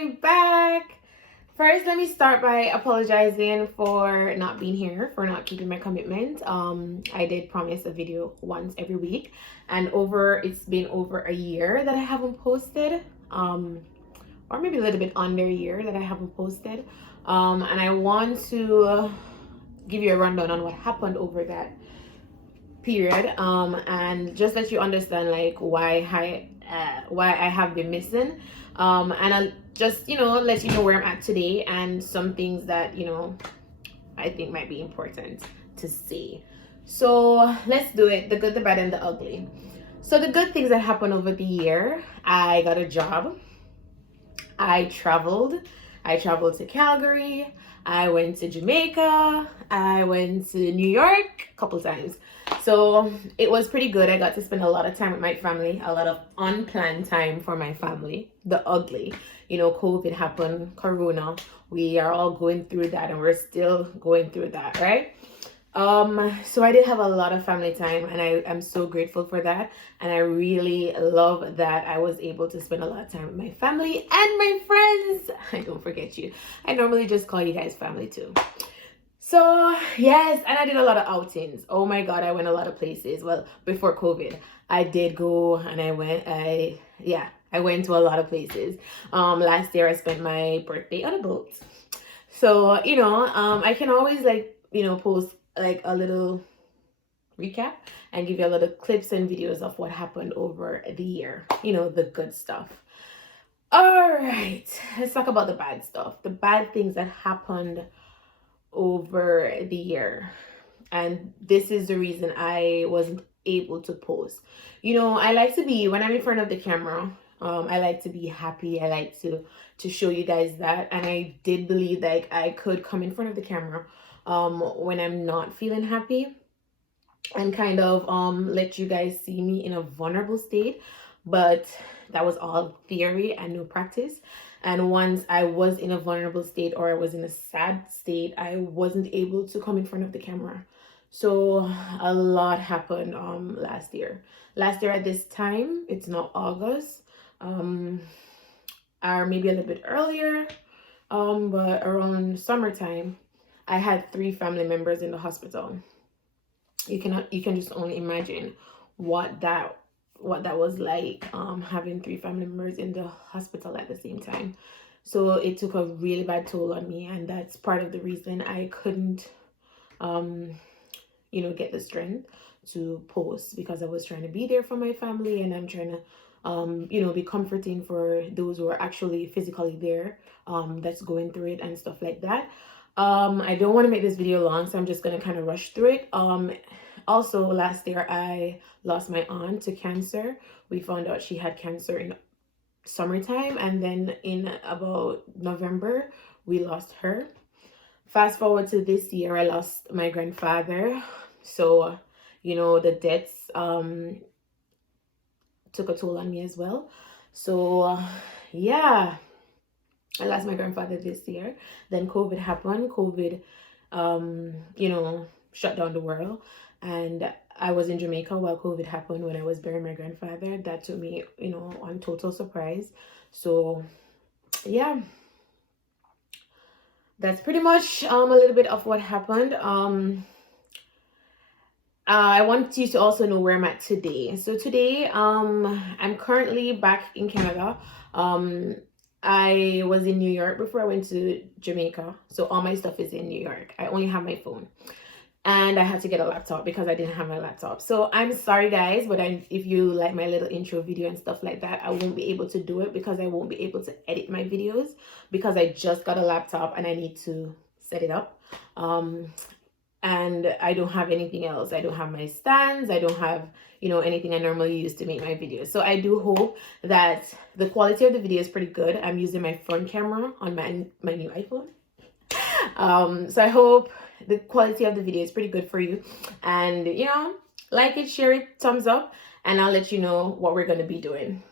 I'm back. First, let me start by apologizing for not being here, for not keeping my commitment. I did promise a video once every week, and it's been over a year that I haven't posted. Or maybe a little bit under a year that I haven't posted. And I want to give you a rundown on what happened over that period, and just let you understand like why I have been missing, and I'll just let you know where I'm at today and some things that I think might be important to see. So let's do it, the good, the bad, and the ugly. So the good things that happened over the year: I got a job, I traveled to Calgary, I went to Jamaica, I went to New York a couple times. So it was pretty good. I got to spend a lot of time with my family, a lot of unplanned time for my family. The ugly, COVID happened, Corona. We are all going through that, and we're still going through that, right? So I did have a lot of family time, and I am so grateful for that. And I really love that I was able to spend a lot of time with my family and my friends. I don't forget you. I normally just call you guys family too. So yes, and I did a lot of outings. Oh my God, I went a lot of places. Well, before COVID, I did go, and I went to a lot of places. Last year I spent my birthday on a boat. So, I can always post like a little recap and give you a lot of clips and videos of what happened over the year, the good stuff. All right, let's talk about the bad stuff, the bad things that happened over the year. And this is the reason I wasn't able to post. I like to be, when I'm in front of the camera, I like to be happy. I like to show you guys that. And I did believe that I could come in front of the camera when I'm not feeling happy, and kind of let you guys see me in a vulnerable state. But that was all theory and no practice. And once I was in a vulnerable state, or I was in a sad state, I wasn't able to come in front of the camera. So a lot happened last year. Last year at this time, it's not August, or maybe a little bit earlier, but around summertime, I had 3 family members in the hospital. You can just only imagine what that was like, having 3 family members in the hospital at the same time. So it took a really bad toll on me, and that's part of the reason I couldn't get the strength to post, because I was trying to be there for my family, and I'm trying to be comforting for those who are actually physically there, that's going through it and stuff like that. I don't want to make this video long, so I'm just going to kind of rush through it. Also, last year I lost my aunt to cancer. We found out she had cancer in summertime, and then in about November we lost her. Fast forward to this year, I lost my grandfather. So the deaths took a toll on me as well. So yeah, I lost my grandfather this year. Then COVID happened. COVID shut down the world, and I was in Jamaica while COVID happened, when I was burying my grandfather. That took me on total surprise. So yeah, that's pretty much a little bit of what happened. I want you to also know where I'm at today. So today, I'm currently back in Canada. I was in New York before I went to Jamaica. So all my stuff is in New York. I only have my phone. And I had to get a laptop because I didn't have my laptop. So I'm sorry guys, but if you like my little intro video and stuff like that, I won't be able to do it, because I won't be able to edit my videos, because I just got a laptop and I need to set it up. And I don't have anything else. I don't have my stands. I don't have, anything I normally use to make my videos. So I do hope that the quality of the video is pretty good. I'm using my front camera on my new iPhone. So I hope the quality of the video is pretty good for you. And, like it, share it, thumbs up, and I'll let you know what we're going to be doing.